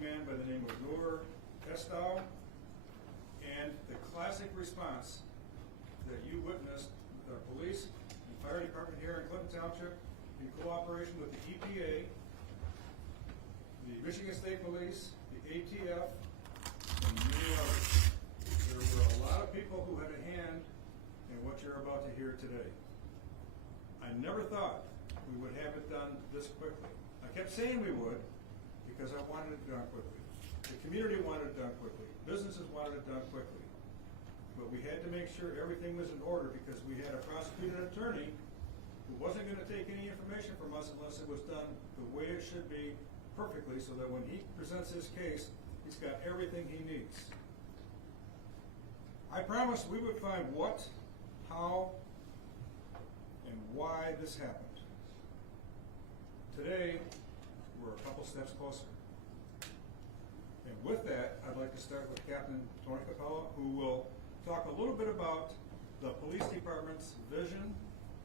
young man by the name of Noor Kestow, and the classic response that you witnessed with our police and fire department here in Clinton Township in cooperation with the EPA, the Michigan State Police, the ATF, and many others. There were a lot of people who had a hand in what you're about to hear today. I never thought we would have it done this quickly. I kept saying we would because I wanted it done quickly. The community wanted it done quickly. Businesses wanted it done quickly. But we had to make sure everything was in order because we had a prosecuting attorney who wasn't going to take any information from us unless it was done the way it should be perfectly, so that when he presents his case, he's got everything he needs. I promised we would find what, how, and why this happened. Today, we're a couple steps closer. And with that, I'd like to start with Captain Tony Capella, who will talk a little bit about the police department's vision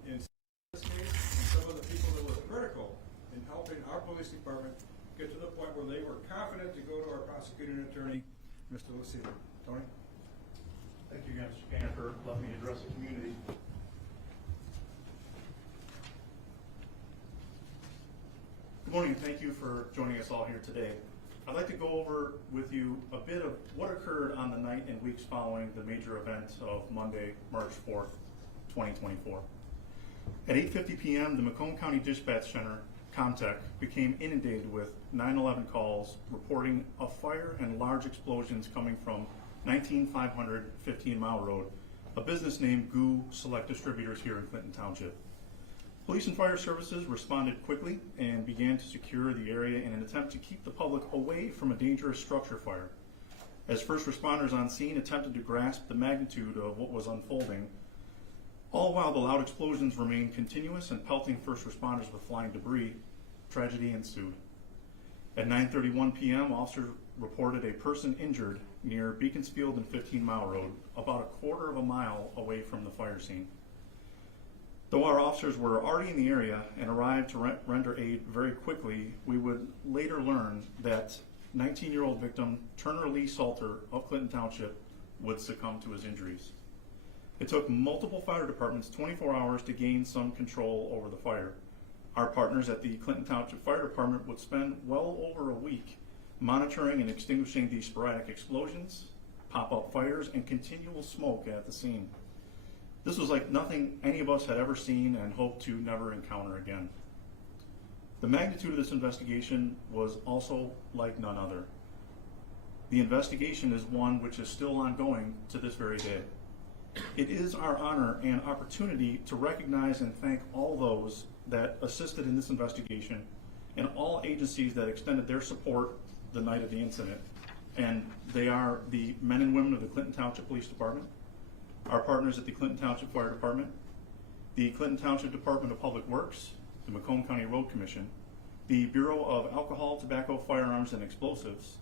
in this case and some of the people that were critical in helping our police department get to the point where they were confident to go to our prosecuting attorney, Mr. Lucille. Tony? Thank you again, Mr. Painter, for letting me address the community. Good morning, and thank you for joining us all here today. I'd like to go over with you a bit of what occurred on the night and weeks following the major event of Monday, March 4th, 2024. At 8:50 p.m., the Macomb County Dispatch Center, ComTech, became inundated with 911 calls reporting a fire and large explosions coming from 19500 15 Mile Road, a business named GOO Select Distributors here in Clinton Township. Police and fire services responded quickly and began to secure the area in an attempt to keep the public away from a dangerous structure fire. As first responders on scene attempted to grasp the magnitude of what was unfolding, all while the loud explosions remained continuous and pelting first responders with flying debris, tragedy ensued. At 9:31 p.m., officers reported a person injured near Beaconsfield and 15 Mile Road, about a quarter of a mile away from the fire scene. Though our officers were already in the area and arrived to render aid very quickly, we would later learn that 19-year-old victim Turner Lee Salter of Clinton Township would succumb to his injuries. It took multiple fire departments 24 hours to gain some control over the fire. Our partners at the Clinton Township Fire Department would spend well over a week monitoring and extinguishing these sporadic explosions, pop-up fires, and continual smoke at the scene. This was like nothing any of us had ever seen and hoped to never encounter again. The magnitude of this investigation was also like none other. The investigation is one which is still ongoing to this very day. It is our honor and opportunity to recognize and thank all those that assisted in this investigation and all agencies that extended their support the night of the incident. And they are the men and women of the Clinton Township Police Department, our partners at the Clinton Township Fire Department, the Clinton Township Department of Public Works, the Macomb County Road Commission, the Bureau of Alcohol, Tobacco, Firearms, and Explosives,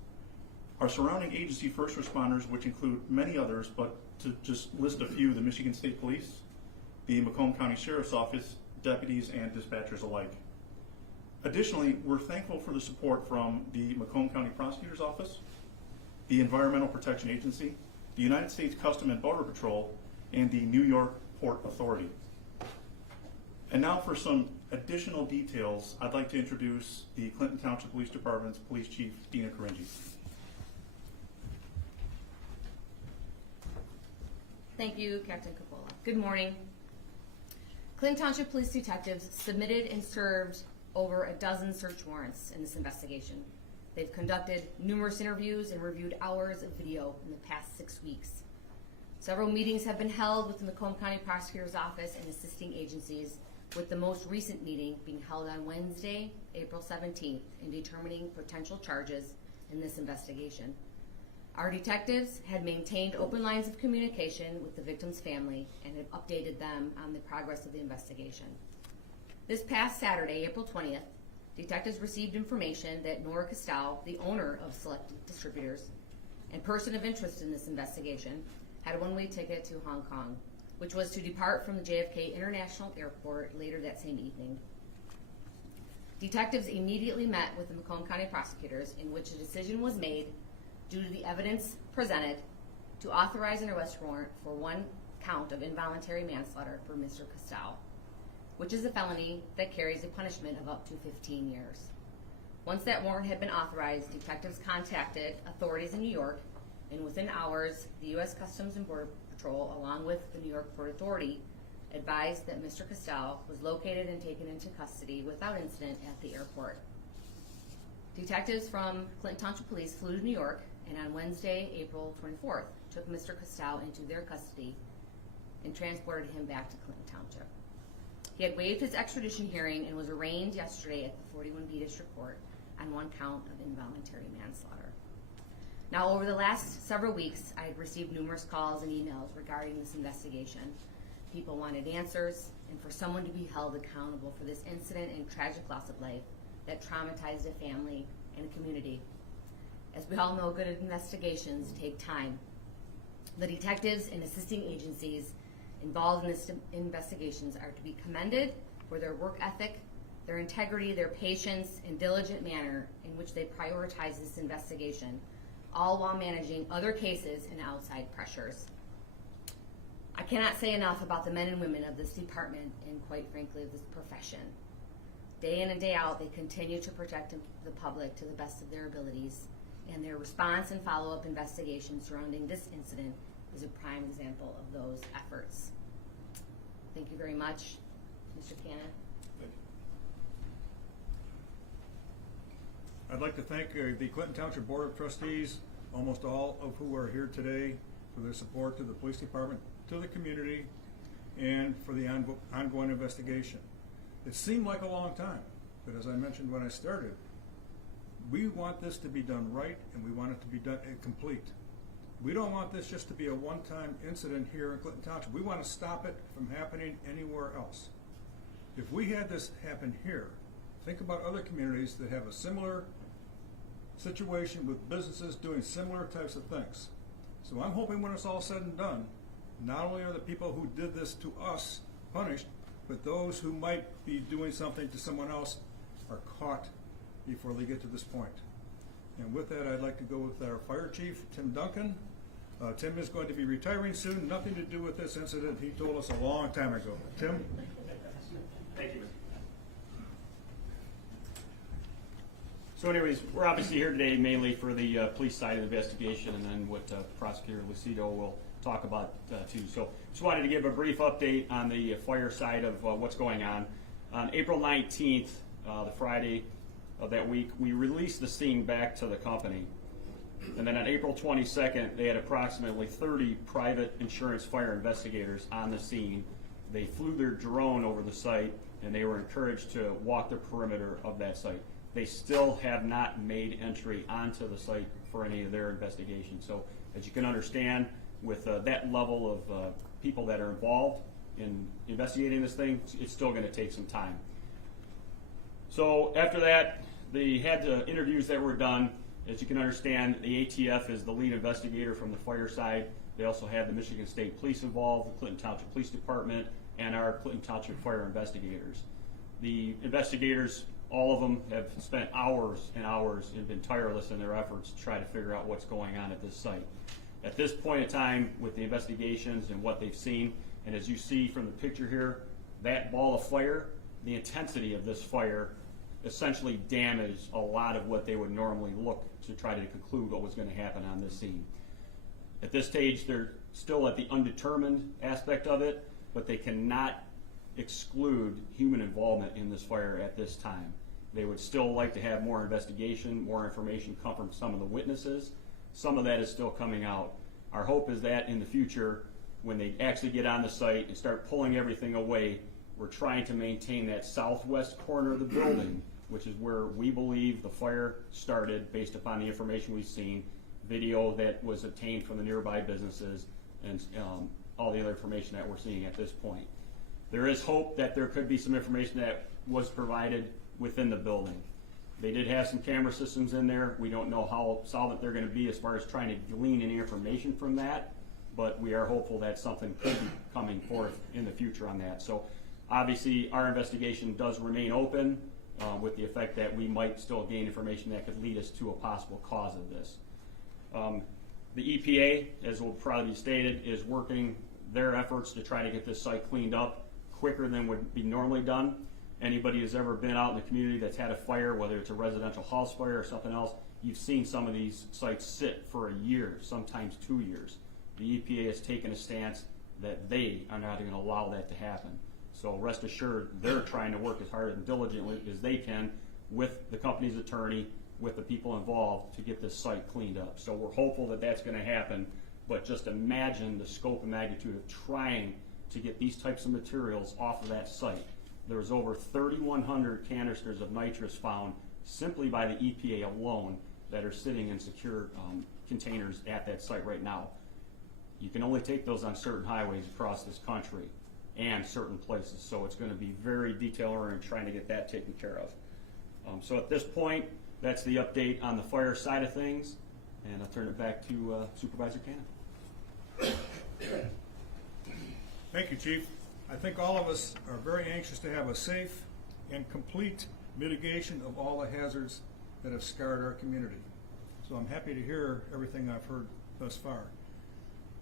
our surrounding agency first responders, which include many others, but to just list a few, the Michigan State Police, the Macomb County Sheriff's Office, deputies, and dispatchers alike. Additionally, we're thankful for the support from the Macomb County Prosecutor's Office, the Environmental Protection Agency, the United States Customs and Border Patrol, and the New York Port Authority. And now for some additional details, I'd like to introduce the Clinton Township Police Department's Police Chief, Dina Caringi. Thank you, Captain Coppola. Good morning. Clinton Township Police detectives submitted and served over a dozen search warrants in this investigation. They've conducted numerous interviews and reviewed hours of video in the past 6 weeks. Several meetings have been held with the Macomb County Prosecutor's Office and assisting agencies, with the most recent meeting being held on Wednesday, April 17th, in determining potential charges in this investigation. Our detectives had maintained open lines of communication with the victim's family and have updated them on the progress of the investigation. This past Saturday, April 20th, detectives received information that Noor Kestow, the owner of Select Distributors and person of interest in this investigation, had a one-way ticket to Hong Kong, which was to depart from the JFK International Airport later that same evening. Detectives immediately met with the Macomb County prosecutors, in which a decision was made due to the evidence presented to authorize an arrest warrant for one count of involuntary manslaughter for Mr. Castell, which is a felony that carries a punishment of up to 15 years. Once that warrant had been authorized, detectives contacted authorities in New York, and within hours, the U.S. Customs and Border Patrol, along with the New York Port Authority, advised that Mr. Castell was located and taken into custody without incident at the airport. Detectives from Clinton Township Police flew to New York, and on Wednesday, April 24th, took Mr. Castell into their custody and transported him back to Clinton Township. He had waived his extradition hearing and was arraigned yesterday at the 41B District Court on one count of involuntary manslaughter. Now, over the last several weeks, I had received numerous calls and emails regarding this investigation. People wanted answers, and for someone to be held accountable for this incident and tragic loss of life that traumatized a family and a community. As we all know, good investigations take time. The detectives and assisting agencies involved in this investigations are to be commended for their work ethic, their integrity, their patience, and diligent manner in which they prioritize this investigation, all while managing other cases and outside pressures. I cannot say enough about the men and women of this department and, quite frankly, this profession. Day in and day out, they continue to protect the public to the best of their abilities, and their response and follow-up investigation surrounding this incident is a prime example of those efforts. Thank you very much. Mr. Cannon. I'd like to thank the Clinton Township Board of Trustees, almost all of who are here today, for their support to the police department, to the community, and for the ongoing investigation. It seemed like a long time, but as I mentioned when I started, we want this to be done right, and we want it to be done complete. We don't want this just to be a one-time incident here in Clinton Township. We want to stop it from happening anywhere else. If we had this happen here, think about other communities that have a similar situation with businesses doing similar types of things. So I'm hoping when it's all said and done, not only are the people who did this to us punished, but those who might be doing something to someone else are caught before they get to this point. And with that, I'd like to go with our fire chief, Tim Duncan. Tim is going to be retiring soon, nothing to do with this incident. He told us a long time ago. Tim? Thank you. So anyways, we're obviously here today mainly for the police side of the investigation, and then what Prosecutor Lucido will talk about too. So just wanted to give a brief update on the fire side of what's going on. On April 19th, the Friday of that week, we released the scene back to the company. And then on April 22nd, they had approximately 30 private insurance fire investigators on the scene. They flew their drone over the site, and they were encouraged to walk the perimeter of that site. They still have not made entry onto the site for any of their investigations. So as you can understand, with that level of people that are involved in investigating this thing, it's still going to take some time. So after that, they had the interviews that were done. As you can understand, the ATF is the lead investigator from the fire side. They also have the Michigan State Police involved, the Clinton Township Police Department, and our Clinton Township Fire investigators. The investigators, all of them, have spent hours and hours and been tireless in their efforts to try to figure out what's going on at this site. At this point in time, with the investigations and what they've seen, and as you see from the picture here, that ball of fire, the intensity of this fire essentially damaged a lot of what they would normally look to try to conclude what was going to happen on this scene. At this stage, they're still at the undetermined aspect of it, but they cannot exclude human involvement in this fire at this time. They would still like to have more investigation, more information come from some of the witnesses. Some of that is still coming out. Our hope is that in the future, when they actually get on the site and start pulling everything away, we're trying to maintain that southwest corner of the building, which is where we believe the fire started based upon the information we've seen, video that was obtained from the nearby businesses, and all the other information that we're seeing at this point. There is hope that there could be some information that was provided within the building. They did have some camera systems in there. We don't know how solvent they're going to be as far as trying to glean any information from that, but we are hopeful that something could be coming forth in the future on that. So obviously our investigation does remain open. with the effect that we might still gain information that could lead us to a possible cause of this. The EPA, as will probably be stated, is working their efforts to try to get this site cleaned up quicker than would be normally done. Anybody who's ever been out in the community that's had a fire, whether it's a residential house fire or something else, you've seen some of these sites sit for a year, sometimes 2 years. The EPA has taken a stance that they are not going to allow that to happen. So rest assured, they're trying to work as hard and diligently as they can with the company's attorney, with the people involved to get this site cleaned up. So we're hopeful that that's going to happen, but just imagine the scope and magnitude of trying to get these types of materials off of that site. There was over 3,100 canisters of nitrous found simply by the EPA alone that are sitting in secure containers at that site right now. You can only take those on certain highways across this country and certain places, so it's going to be very detail-oriented trying to get that taken care of. So at this point, that's the update on the fire side of things, and I'll turn it back to Supervisor Cannon. Thank you, Chief. I think all of us are very anxious to have a safe and complete mitigation of all the hazards that have scarred our community. So I'm happy to hear everything I've heard thus far.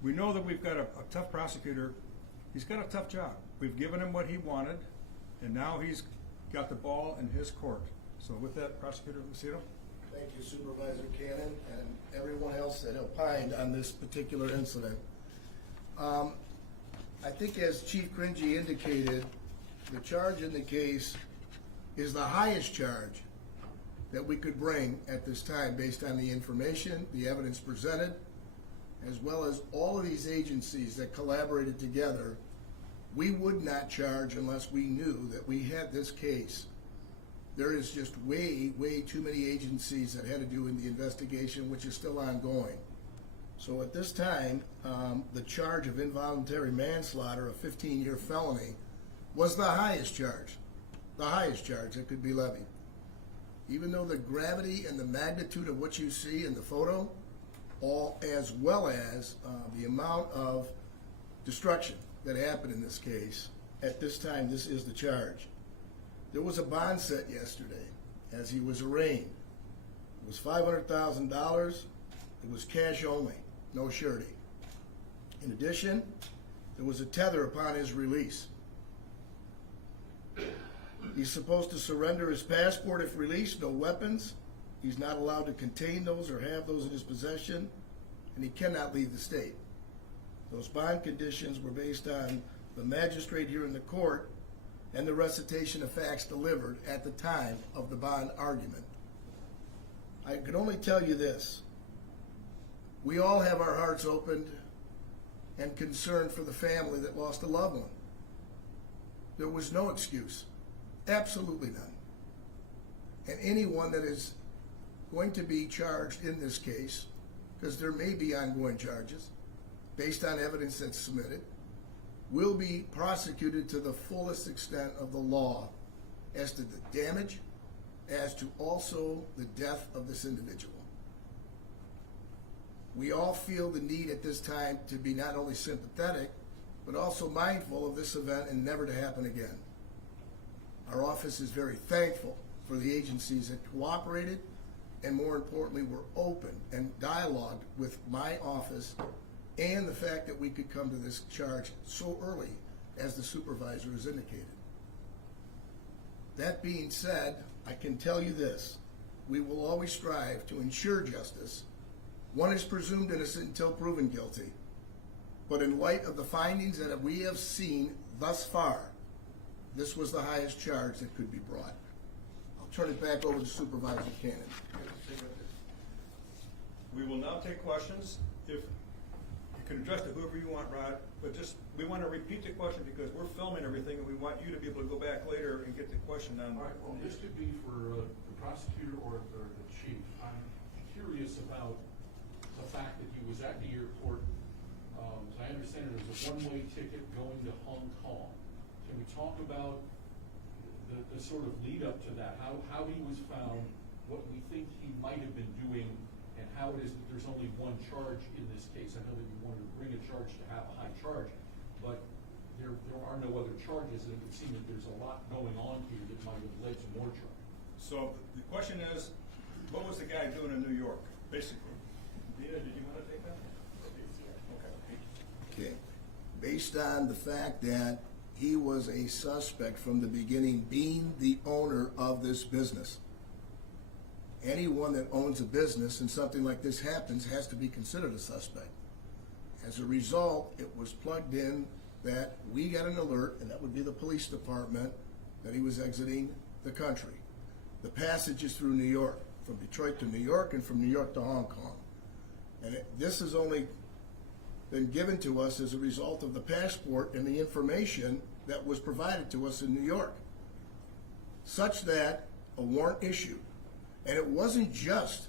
We know that we've got a tough prosecutor. He's got a tough job. We've given him what he wanted, and now he's got the ball in his court. So with that, Prosecutor Lucido. Thank you, Supervisor Cannon, and everyone else that opined on this particular incident. I think as Chief Cringy indicated, the charge in the case is the highest charge that we could bring at this time based on the information, the evidence presented, as well as all of these agencies that collaborated together. We would not charge unless we knew that we had this case. There is just way too many agencies that had to do in the investigation, which is still ongoing. So at this time, the charge of involuntary manslaughter, a 15-year felony, was the highest charge that could be levied. Even though the gravity and the magnitude of what you see in the photo, all as well as the amount of destruction that happened in this case, at this time, this is the charge. There was a bond set yesterday as he was arraigned. It was $500,000. It was cash only, no surety. In addition, there was a tether upon his release. He's supposed to surrender his passport if released, no weapons. He's not allowed to contain those or have those in his possession, and he cannot leave the state. Those bond conditions were based on the magistrate here in the court and the recitation of facts delivered at the time of the bond argument. I can only tell you this. We all have our hearts opened and concerned for the family that lost a loved one. There was no excuse. Absolutely none. And anyone that is going to be charged in this case, because there may be ongoing charges based on evidence that's submitted, will be prosecuted to the fullest extent of the law as to the damage, as to also the death of this individual. We all feel the need at this time to be not only sympathetic, but also mindful of this event and never to happen again. Our office is very thankful for the agencies that cooperated and, more importantly, were open and dialogued with my office, and the fact that we could come to this charge so early, as the supervisor has indicated. That being said, I can tell you this: we will always strive to ensure justice. One is presumed innocent until proven guilty. But in light of the findings that we have seen thus far, this was the highest charge that could be brought. I'll turn it back over to Supervisor Cannon. We will now take questions. If you can address to whoever you want, Rod, but just, we want to repeat the question because we're filming everything and we want you to be able to go back later and get the question on. All right, well, this could be for the prosecutor or the chief. I'm curious about the fact that he was at the airport. As I understand it, was a one-way ticket going to Hong Kong. Can we talk about the sort of lead up to that, how he was found, what we think he might have been doing, and how it is that there's only one charge in this case? I know that you wanted to bring a charge to have a high charge, but there are no other charges, and it would seem that there's a lot going on here that might have led to more charges. So the question is, what was the guy doing in New York, basically? Dina, did you want to take that? Okay. Okay. Based on the fact that he was a suspect from the beginning, being the owner of this business. Anyone that owns a business and something like this happens has to be considered a suspect. As a result, it was plugged in that we got an alert, and that would be the police department, that he was exiting the country. The passage is through New York, from Detroit to New York and from New York to Hong Kong. And this has only been given to us as a result of the passport and the information that was provided to us in New York, such that a warrant issued. And it wasn't just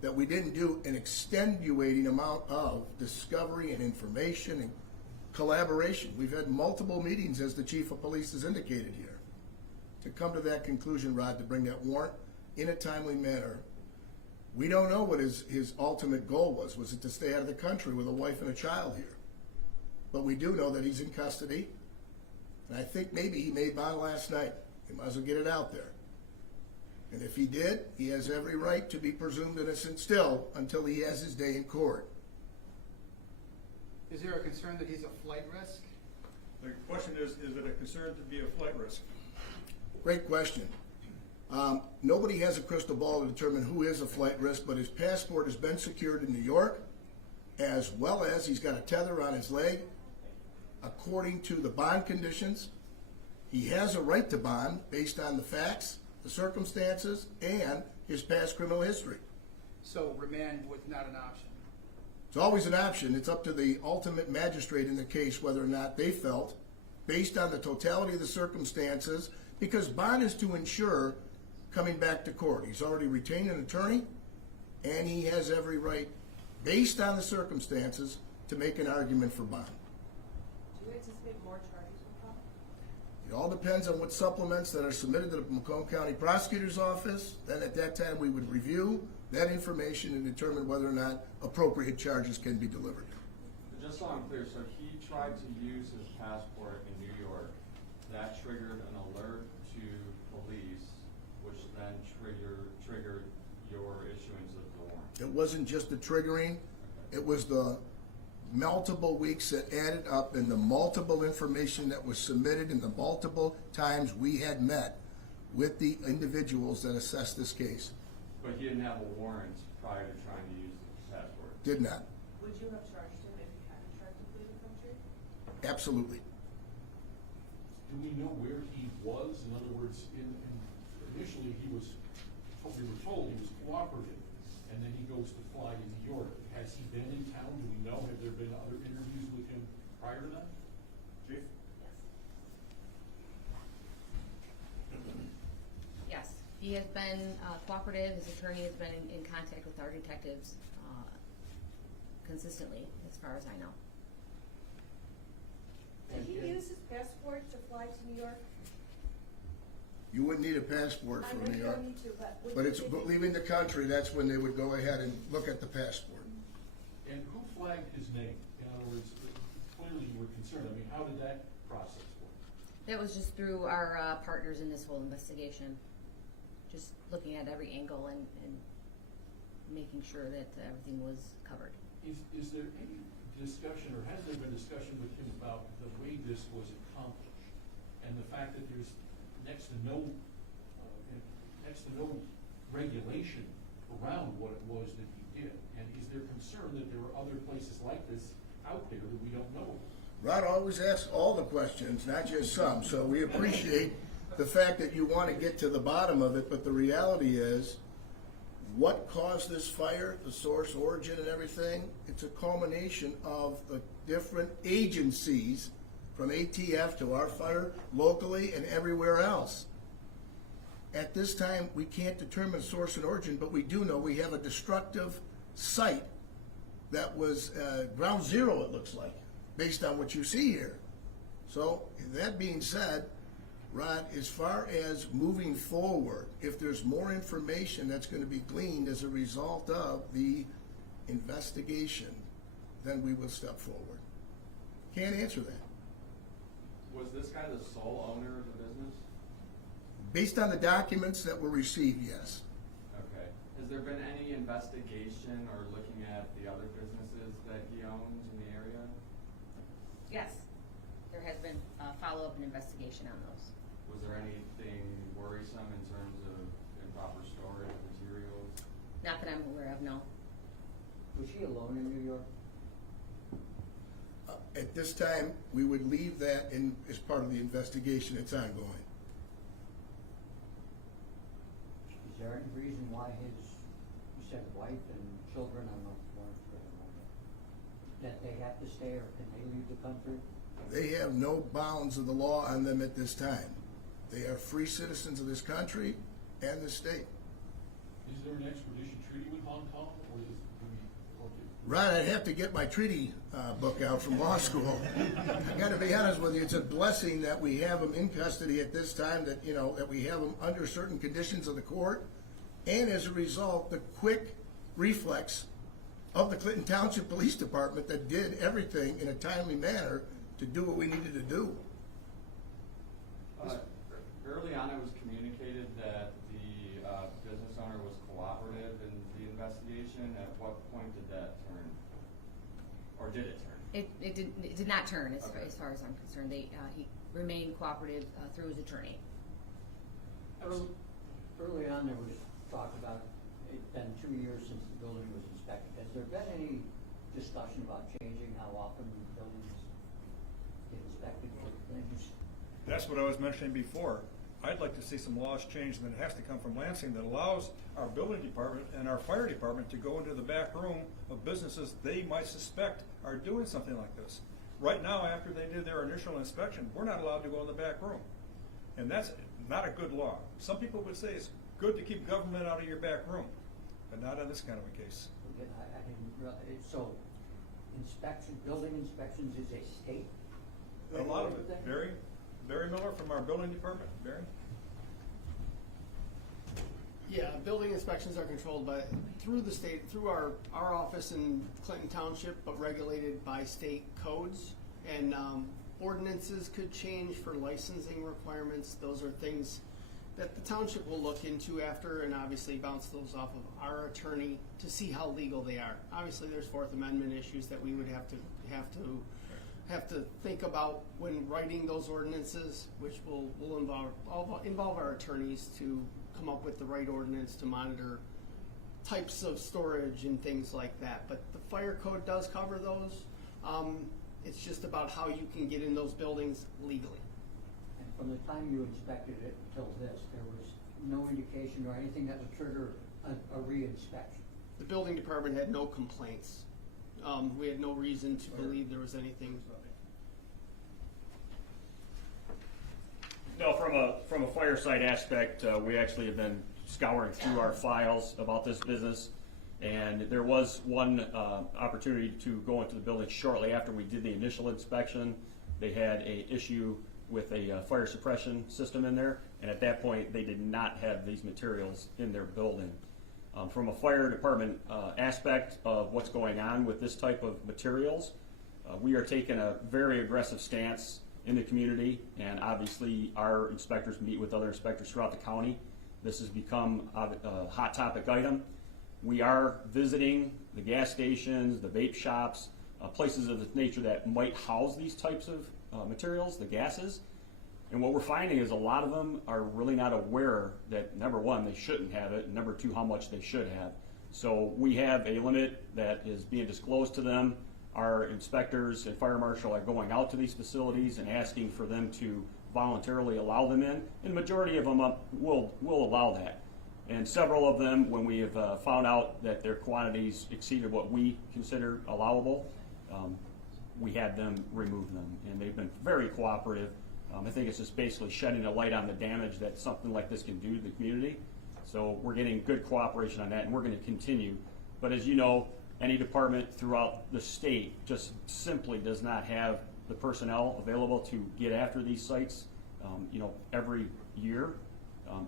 that we didn't do an extenuating amount of discovery and information and collaboration. We've had multiple meetings, as the chief of police has indicated here, to come to that conclusion, Rod, to bring that warrant in a timely manner. We don't know what his ultimate goal was. Was it to stay out of the country with a wife and a child here? But we do know that he's in custody. And I think maybe he made bond last night. He might as well get it out there. And if he did, he has every right to be presumed innocent still until he has his day in court. Is there a concern that he's a flight risk? The question is it a concern to be a flight risk? Great question. Nobody has a crystal ball to determine who is a flight risk, but his passport has been secured in New York, as well as he's got a tether on his leg. According to the bond conditions, he has a right to bond based on the facts, the circumstances, and his past criminal history. So remand was not an option. It's always an option. It's up to the ultimate magistrate in the case whether or not they felt, based on the totality of the circumstances, because bond is to ensure coming back to court. He's already retained an attorney, and he has every right, based on the circumstances, to make an argument for bond. Do you anticipate more charges will come? It all depends on what supplements that are submitted to the Macomb County Prosecutor's Office. Then at that time, we would review that information and determine whether or not appropriate charges can be delivered. Just so I'm clear, so he tried to use his passport in New York. That triggered an alert to police, which then triggered your issuance of the warrant. It wasn't just the triggering, it was the multiple weeks that added up and the multiple information that was submitted and the multiple times we had met with the individuals that assessed this case. But he didn't have a warrant prior to trying to use the passport. Did not. Would you have charged him if he hadn't tried to flee the country? Absolutely. Do we know where he was? In other words, initially we were told he was cooperative, and then he goes to fly to New York. Has he been in town? Do we know? Have there been other interviews with him prior to that? Chief? Yes, he has been cooperative. His attorney has been in contact with our detectives consistently, as far as I know. Did he use his passport to fly to New York? You wouldn't need a passport I for know New you York. don't need to, but. But it's leaving the country, that's when they would go ahead and look at the passport. And who flagged his name? In other words, clearly you were concerned. I mean, how did that process work? That was just through our partners in this whole investigation, just looking at every angle and making sure that everything was covered. Is there any discussion, or has there been discussion with him about the way this was accomplished, and the fact that there's next to no regulation around what it was that he did? And is there concern that there are other places like this out there that we don't know about? Rod always asks all the questions, not just some, so we appreciate the fact that you want to get to the bottom of it, but the reality is, what caused this fire, the source, origin, and everything, it's a culmination of the different agencies, from ATF to our fire locally and everywhere else. At this time, we can't determine source and origin, but we do know we have a destructive site that was ground zero, it looks like, based on what you see here. So, that being said, Rod, as far as moving forward, if there's more information that's going to be gleaned as a result of the investigation, then we will step forward. Can't answer that. Was this guy the sole owner of the business? Based on the documents that were received, yes. Okay. Has there been any investigation or looking at the other businesses that he owns in the area? Yes, there has been a follow-up and investigation on those. Was there anything worrisome in terms of improper storage of materials? Not that I'm aware of, no. Was he alone in New York? At this time, we would leave that in, as part of the investigation. It's ongoing. Is there any reason why you said wife and children, I'm not more that they have to stay, or can they leave the country? They have no bounds of the law on them at this time. They are free citizens of this country and the state. Is there an extradition treaty with Hong Kong, or is Right, I'd have to get my treaty book out from law school. I got to be honest with you, it's a blessing that we have them in custody at this time, that, you know, that we have them under certain conditions of the court, and as a result, the quick reflex of the Clinton Township Police Department that did everything in a timely manner to do what we needed to do. Early on, it was communicated that the business owner was cooperative in the investigation. At what point did that turn? Or did it turn? It did not turn, as Okay. far as I'm concerned. He remained cooperative through his attorney. Early on, there was talk about it's been 2 years since the building was inspected. Has there been any discussion about changing how often buildings get inspected for things? That's what I was mentioning before. I'd like to see some laws changed, and it has to come from Lansing, that allows our building department and our fire department to go into the back room of businesses they might suspect are doing something like this. Right now, after they did their initial inspection, we're not allowed to go in the back room. And that's not a good law. Some people would say it's good to keep government out of your back room, but not in this kind of a case. I didn't realize, so building inspections is a state? A lot of it. thing? Barry Miller from our building department. Barry? Yeah, building inspections are controlled through the state, through our office in Clinton Township, but regulated by state codes. And ordinances could change for licensing requirements. Those are things that the township will look into after, and obviously bounce those off of our attorney to see how legal they are. Obviously, there's Fourth Amendment issues that we would have to think about when writing those ordinances, which will involve our attorneys to come up with the right ordinance to monitor types of storage and things like that. But the fire code does cover those. It's just about how you can get in those buildings legally. And from the time you inspected it until this, there was no indication or anything that would trigger a re-inspection? The building department had no complaints. We had no reason to believe there was anything. No, from a fireside aspect, we actually have been scouring through our files about this business, and there was one opportunity to go into the building shortly after we did the initial inspection. They had an issue with a fire suppression system in there, and at that point, they did not have these materials in their building. From a fire department aspect of what's going on with this type of materials, we are taking a very aggressive stance in the community, and obviously our inspectors meet with other inspectors throughout the county. This has become a hot topic item. We are visiting the gas stations, the vape shops, places of this nature that might house these types of materials, the gases. And what we're finding is a lot of them are really not aware that, number one, they shouldn't have it, and number two, how much they should have. So we have a limit that is being disclosed to them. Our inspectors and fire marshal are going out to these facilities and asking for them to voluntarily allow them in, and the majority of them will allow that. And several of them, when we have found out that their quantities exceeded what we consider allowable, we had them remove them, and they've been very cooperative. I think it's just basically shedding a light on the damage that something like this can do to the community. So we're getting good cooperation on that, and we're going to continue. But as you know, any department throughout the state just simply does not have the personnel available to get after these sites. Every year,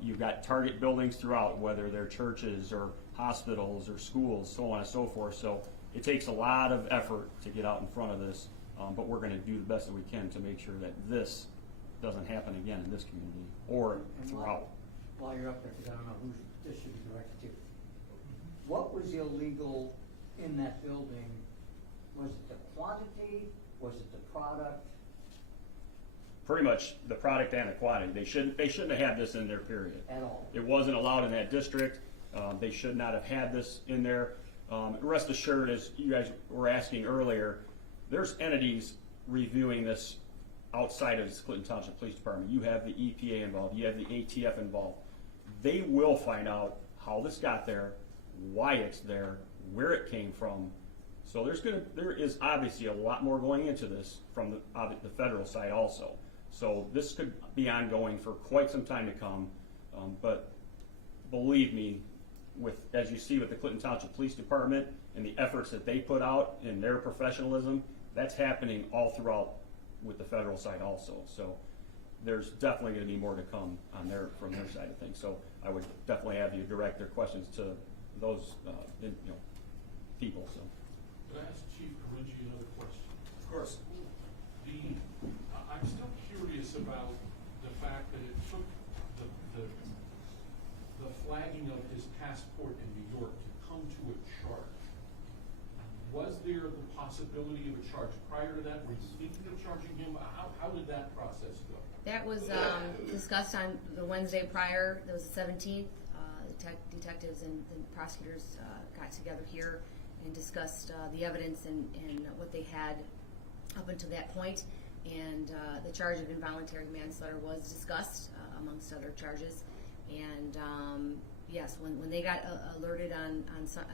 you've got target buildings throughout, whether they're churches or hospitals or schools, so on and so forth. So it takes a lot of effort to get out in front of this, but we're going to do the best that we can to make sure that this doesn't happen again in this community or And throughout. while you're up there, because I don't know who this should be directed to, what was illegal in that building? Was it the quantity? Was it the product? Pretty much the product and the quantity. They shouldn't have had this in there, period. At all? It wasn't allowed in that district. They should not have had this in there. Rest assured, as you guys were asking earlier, there's entities reviewing this outside of the Clinton Township Police Department. You have the EPA involved. You have the ATF involved. They will find out how this got there, why it's there, where it came from. So there is obviously a lot more going into this from the federal side also. So this could be ongoing for quite some time to come. But believe me, as you see with the Clinton Township Police Department and the efforts that they put out in their professionalism, that's happening all throughout with the federal side also. So there's definitely going to be more to come from their side of things. So I would definitely have you direct their questions to those people. So. Could I ask Chief Caringi another question? Of course. I'm still curious about the fact that it took the flagging of his passport in New York to come to a charge. Was there the possibility of a charge prior to that? Were you thinking of charging him? How did that process go? That was discussed on the Wednesday prior. That was the 17th. Detectives and prosecutors got together here and discussed the evidence and what they had up until that point. And the charge of involuntary manslaughter was discussed amongst other charges. And yes, when they got alerted on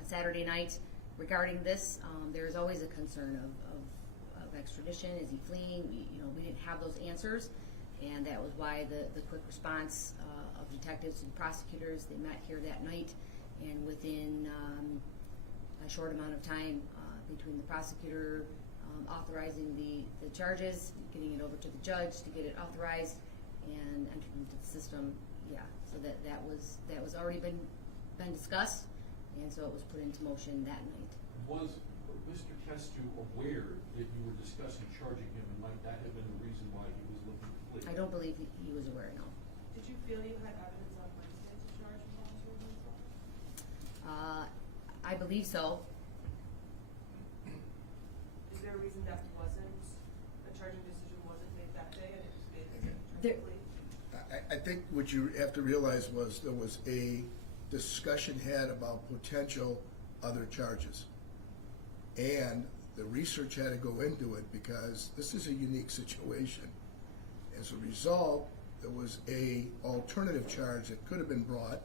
Saturday night regarding this, there is always a concern of extradition. Is he fleeing? We didn't have those answers, and that was why the quick response of detectives and prosecutors. They met here that night, and within a short amount of time between the prosecutor authorizing the charges, getting it over to the judge to get it authorized, and entered into the system. Yeah, so that was already been discussed, and so it was put into motion that night. Was Mr. Kestu aware that you were discussing charging him, and might that have been the reason why he was looking to flee? I don't believe he was aware, no. Did you feel you had evidence on Wednesday to charge involuntary manslaughter? I believe so. Is there a reason that a charging decision wasn't made that day and it was made as a There- plea? I think what you have to realize was there was a discussion had about potential other charges. And the research had to go into it because this is a unique situation. As a result, there was a alternative charge that could have been brought.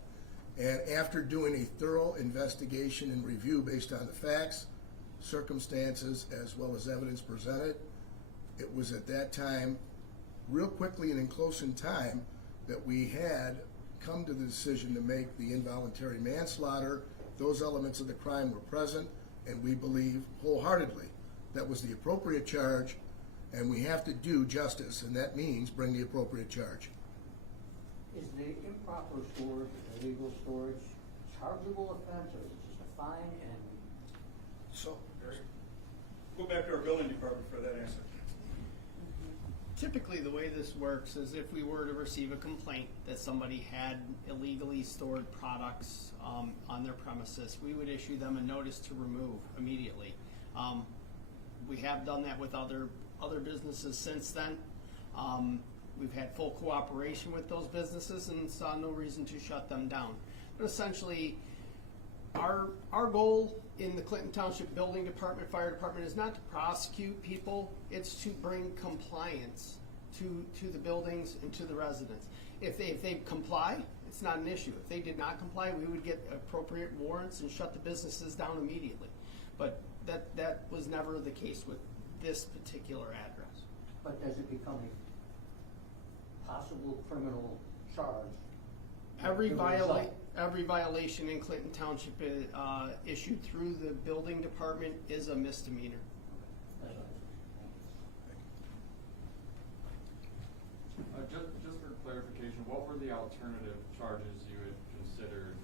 And after doing a thorough investigation and review based on the facts, circumstances, as well as evidence presented, it was at that time, real quickly and in close in time, that we had come to the decision to make the involuntary manslaughter. Those elements of the crime were present, and we believe wholeheartedly that was the appropriate charge, and we have to do justice, and that means bring the appropriate charge. Is the improper storage, illegal storage, chargeable offense, or is it just a fine and? So, Go back to our building department for that answer. Typically, the way this works is if we were to receive a complaint that somebody had illegally stored products on their premises, we would issue them a notice to remove immediately. We have done that with other businesses since then. We've had full cooperation with those businesses and saw no reason to shut them down. But essentially, our goal in the Clinton Township Building Department, Fire Department, is not to prosecute people, it's to bring compliance to the buildings and to the residents. If they comply, it's not an issue. If they did not comply, we would get appropriate warrants and shut the businesses down immediately. But that was never the case with this particular address. But does it become a possible criminal charge? Every as a result? violation in Clinton Township issued through the building department is a misdemeanor. That's what Just for clarification, what were the alternative charges you had considered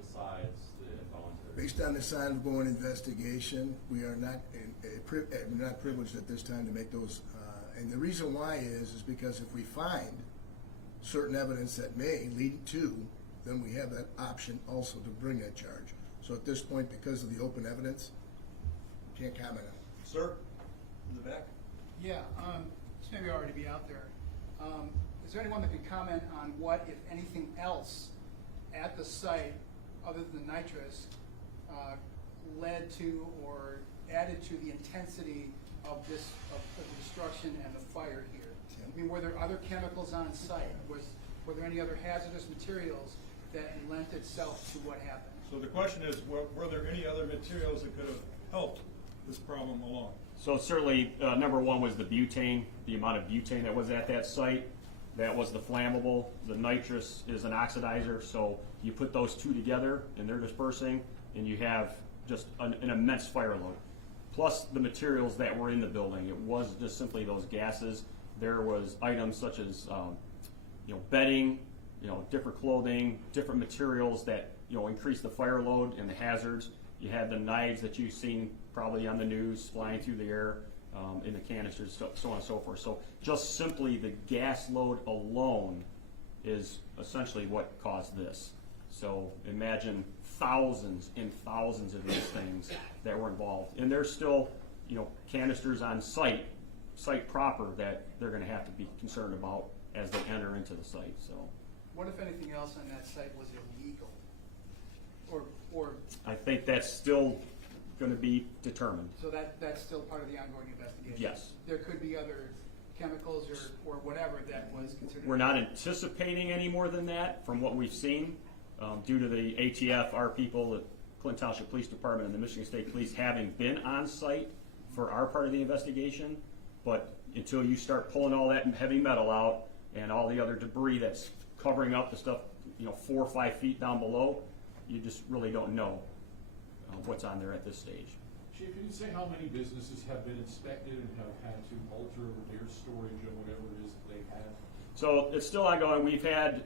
besides the involuntary? based on this ongoing investigation, we are not privileged at this time to make those And the reason why is because if we find certain evidence that may lead to, then we have that option also to bring that charge. So at this point, because of the open evidence, can't comment on it. Sir, in the back? Yeah, this may already be out there. Is there anyone that could comment on what, if anything else, at the site, other than nitrous, led to or added to the intensity of the destruction and the fire here? I mean, were there other chemicals on site? Were there any other hazardous materials that lent itself to what happened? So the question is, were there any other materials that could have helped this problem along? So certainly, number one was the butane, the amount of butane that was at that site. That was the flammable. The nitrous is an oxidizer, so you put those two together and they're dispersing, and you have just an immense fire load. Plus the materials that were in the building. It was just simply those gases. There was items such as bedding, different clothing, different materials that increase the fire load and the hazards. You had the knives that you've seen probably on the news flying through the air in the canisters, so on and so forth. So just simply the gas load alone is essentially what caused this. So imagine thousands and thousands of these things that were involved. And there's still, canisters on site proper that they're going to have to be concerned about as they enter into the site. So, What, if anything else, on that site was illegal? Or I think that's still going to be determined. so that's still part of the ongoing investigation? Yes. There could be other chemicals or whatever that was considered. We're not anticipating any more than that from what we've seen, due to the ATF, our people, the Clinton Township Police Department, and the Michigan State Police having been on site for our part of the investigation. But until you start pulling all that heavy metal out and all the other debris that's covering up the stuff, 4 or 5 feet down below, you just really don't know what's on there at this stage. Chief, can you say how many businesses have been inspected and have had to alter their storage or whatever it is that they've had? So it's still ongoing. We've had,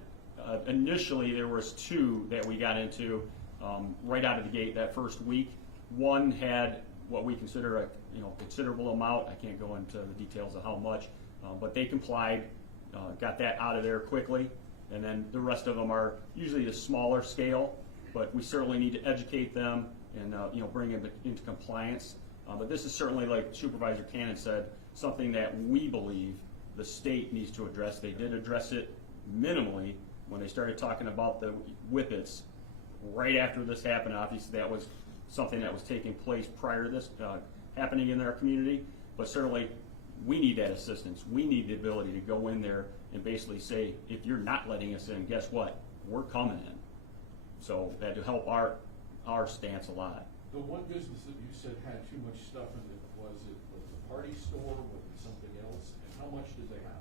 initially there was 2 that we got into right out of the gate that first week. One had what we consider a considerable amount. I can't go into the details of how much, but they complied, got that out of there quickly. And then the rest of them are usually a smaller scale, but we certainly need to educate them and bring them into compliance. But this is certainly, like Supervisor Cannon said, something that we believe the state needs to address. They did address it minimally when they started talking about the whippets right after this happened. Obviously, that was something that was taking place prior to this happening in our community. But certainly, we need that assistance. We need the ability to go in there and basically say, if you're not letting us in, guess what? We're coming in. So that to help our stance a lot. The one business that you said had too much stuff in it, was it the party store, was it something else, and how much did they have?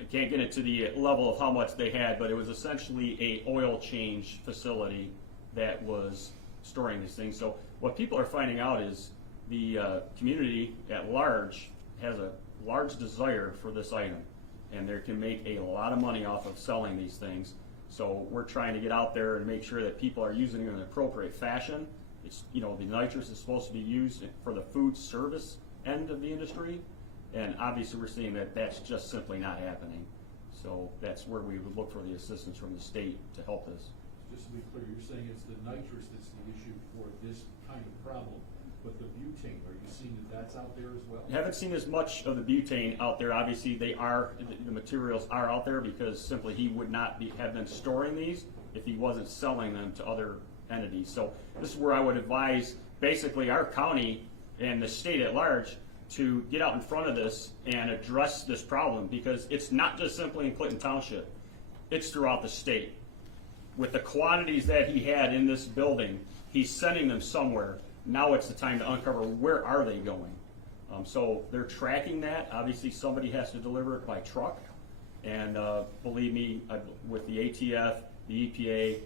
I can't get into the level of how much they had, but it was essentially a oil change facility that was storing these things. So what people are finding out is the community at large has a large desire for this item, and they can make a lot of money off of selling these things. So we're trying to get out there and make sure that people are using it in an appropriate fashion. It's, the nitrous is supposed to be used for the food service end of the industry, and obviously we're seeing that that's just simply not happening. So that's where we would look for the assistance from the state to help us. Just to be clear, you're saying it's the nitrous that's the issue for this kind of problem, but the butane, are you seeing that that's out there as well? I haven't seen as much of the butane out there. Obviously, the materials are out there because simply he would not have been storing these if he wasn't selling them to other entities. So this is where I would advise basically our county and the state at large to get out in front of this and address this problem, because it's not just simply in Clinton Township, it's throughout the state. With the quantities that he had in this building, he's sending them somewhere. Now it's the time to uncover where are they going. So they're tracking that. Obviously, somebody has to deliver it by truck. And believe me, with the ATF, the EPA,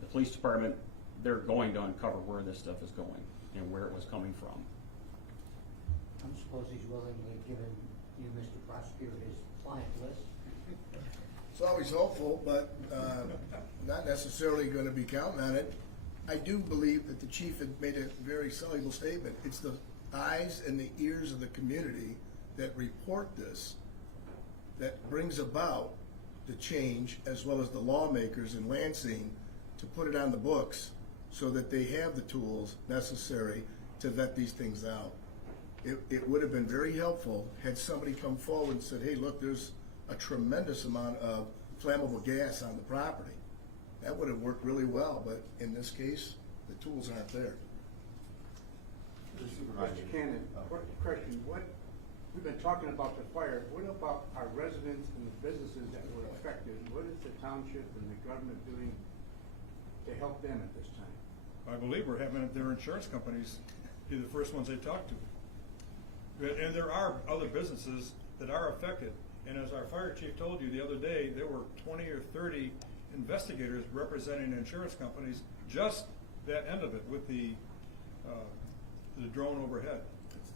the police department, they're going to uncover where this stuff is going and where it was coming from. I suppose he's willingly given you, Mr. Prosecutor, his client list. It's always hopeful, but not necessarily going to be counting on it. I do believe that the chief had made a very soluble statement. It's the eyes and the ears of the community that report this, that brings about the change, as well as the lawmakers in Lansing, to put it on the books so that they have the tools necessary to vet these things out. It would have been very helpful had somebody come forward and said, hey, look, there's a tremendous amount of flammable gas on the property. That would have worked really well, but in this case, the tools aren't there. Mr. Cannon, question, we've been talking about the fire, what about our residents and the businesses that were affected? What is the township and the government doing to help them at this time? I believe we're having their insurance companies be the first ones they talk to. And there are other businesses that are affected. And as our fire chief told you the other day, there were 20 or 30 investigators representing insurance companies, just that end of it with the drone overhead.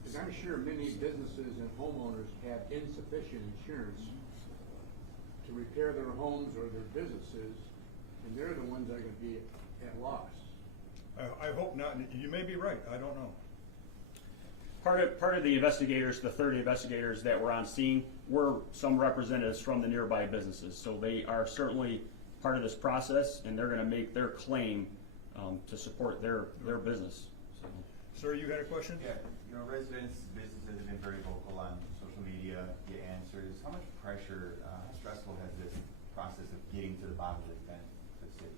Because I'm sure many businesses and homeowners have insufficient insurance to repair their homes or their businesses, and they're the ones that are going to be at loss. I hope not. You may be right. I don't know. Part of the investigators, the 30 investigators that were on scene, were some representatives from the nearby businesses. So they are certainly part of this process, and they're going to make their claim to support their business. So. Sir, you had a question? Yeah, residents, businesses have been very vocal on social media, get answers. How much pressure, how stressful has this process of getting to the bottom of this been for the city?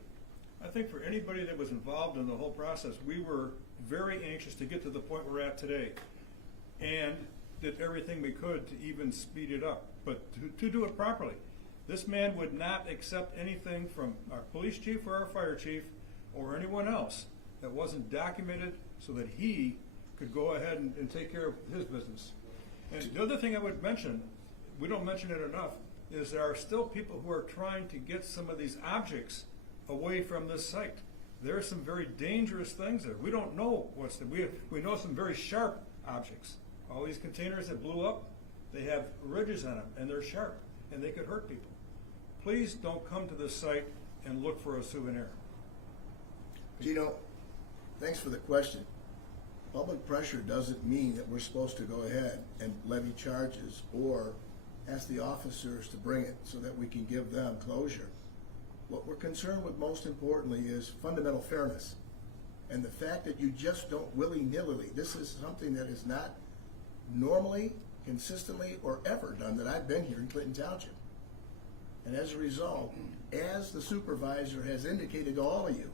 I think for anybody that was involved in the whole process, we were very anxious to get to the point we're at today, and did everything we could to even speed it up, but to do it properly. This man would not accept anything from our police chief or our fire chief or anyone else that wasn't documented so that he could go ahead and take care of his business. And the other thing I would mention, we don't mention it enough, is there are still people who are trying to get some of these objects away from this site. There are some very dangerous things there. We don't know what's there. We know some very sharp objects. All these containers that blew up, they have ridges on them, and they're sharp, and they could hurt people. Please don't come to this site and look for a souvenir. Gino, thanks for the question. Public pressure doesn't mean that we're supposed to go ahead and levy charges or ask the officers to bring it so that we can give them closure. What we're concerned with most importantly is fundamental fairness. And the fact that you just don't willy-nilly, this is something that is not normally, consistently, or ever done that I've been here in Clinton Township. And as a result, as the supervisor has indicated to all of you,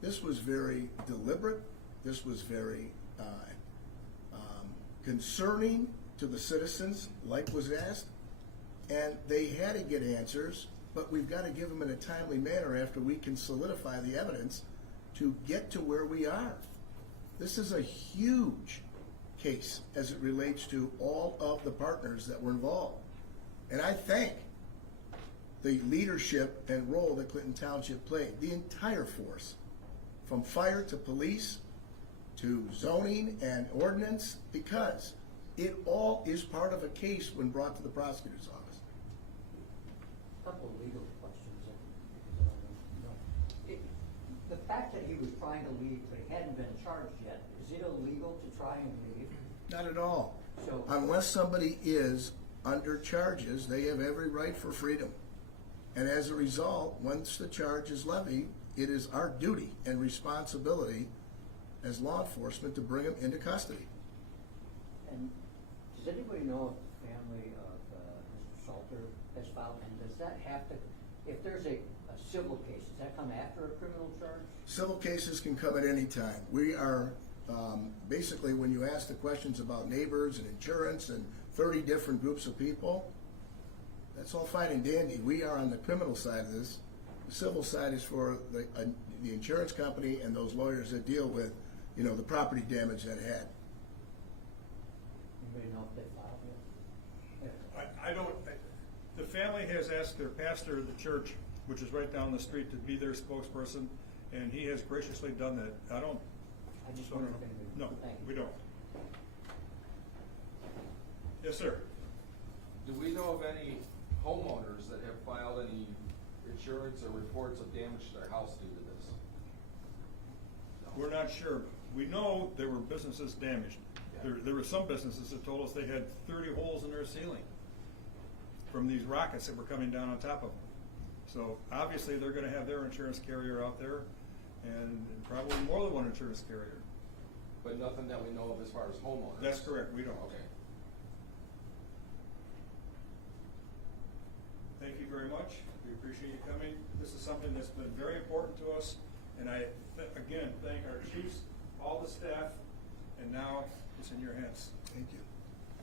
this was very deliberate, this was very concerning to the citizens, like was asked, and they had to get answers, but we've got to give them in a timely manner after we can solidify the evidence to get to where we are. This is a huge case as it relates to all of the partners that were involved. And I thank the leadership and role that Clinton Township played, the entire force, from fire to police to zoning and ordinance, because it all is part of a case when brought to the prosecutor's office. A couple of legal questions. The fact that he was trying to leave but he hadn't been charged yet, is it illegal to try and leave? Not at all. So, unless somebody is under charges, they have every right for freedom. And as a result, once the charge is levied, it is our duty and responsibility as law enforcement to bring them into custody. and does anybody know if the family of Mr. Salter has filed, and does that have to, if there's a civil case, does that come after a criminal charge? Civil cases can come at any time. We are, basically, when you ask the questions about neighbors and insurance and 30 different groups of people, that's all fine and dandy. We are on the criminal side of this. The civil side is for the insurance company and those lawyers that deal with, the property damage that had. Anybody know if they filed yet? I don't, the family has asked their pastor of the church, which is right down the street, to be their spokesperson, and he has graciously done that. I just wonder if anybody. No, Thank you. we don't. Yes, sir. Do we know of any homeowners that have filed any insurance or reports of damage to their house due to this? We're not sure. We know there were businesses damaged. There were some businesses that told us they had 30 holes in their ceiling from these rockets that were coming down on top of them. So obviously they're gonna have their insurance carrier out there and probably more than one insurance carrier. But nothing that we know of as far as homeowners? That's correct, we don't. Okay. Thank you very much. We appreciate you coming. This is something that's been very important to us, and I, again, thank our chiefs, all the staff, and now it's in your hands. Thank you.